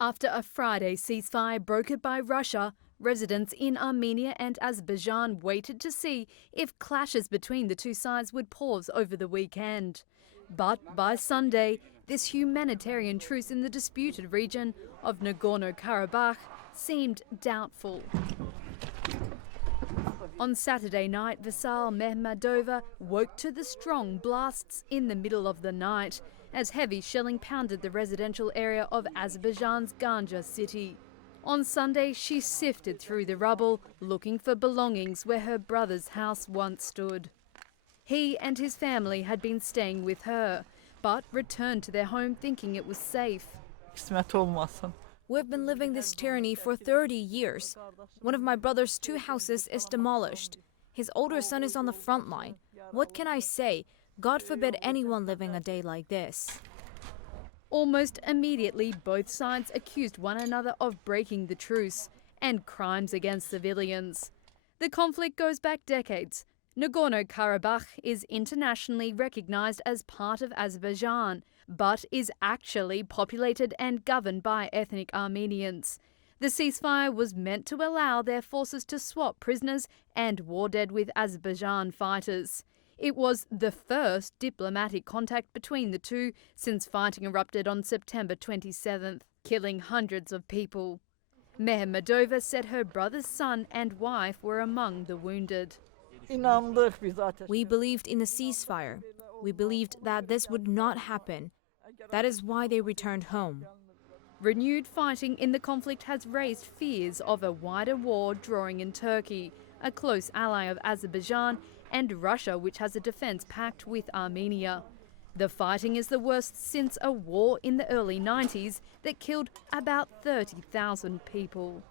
After a Friday ceasefire brokered by Russia, residents in Armenia and Azerbaijan waited to see if clashes between the two sides would pause over the weekend. But by Sunday, this humanitarian truce in the disputed region of Nagorno-Karabakh seemed doubtful. On Saturday night, Vasil Mehmedova woke to the strong blasts in the middle of the night as heavy shelling pounded the residential area of Azerbaijan's Ganja city. On Sunday, she sifted through the rubble, looking for belongings where her brother's house once stood. He and his family had been staying with her, but returned to their home thinking it was safe. We've been living this tyranny for 30 years. One of my brother's 2 houses is demolished. His older son is on the front line. What can I say? God forbid anyone living a day like this. Almost immediately, both sides accused one another of breaking the truce and crimes against civilians. The conflict goes back decades. Nagorno-Karabakh is internationally recognized as part of Azerbaijan, but is actually populated and governed by ethnic Armenians. The ceasefire was meant to allow their forces to swap prisoners and war dead with Azerbaijan fighters. It was the first diplomatic contact between the two since fighting erupted on September 27th, killing hundreds of people. Mehmedova said her brother's son and wife were among the wounded. We believed in the ceasefire. We believed that this would not happen. That is why they returned home. Renewed fighting in the conflict has raised fears of a wider war drawing in Turkey, a close ally of Azerbaijan, and Russia, which has a defence pact with Armenia. The fighting is the worst since a war in the early 90s that killed about 30,000 people.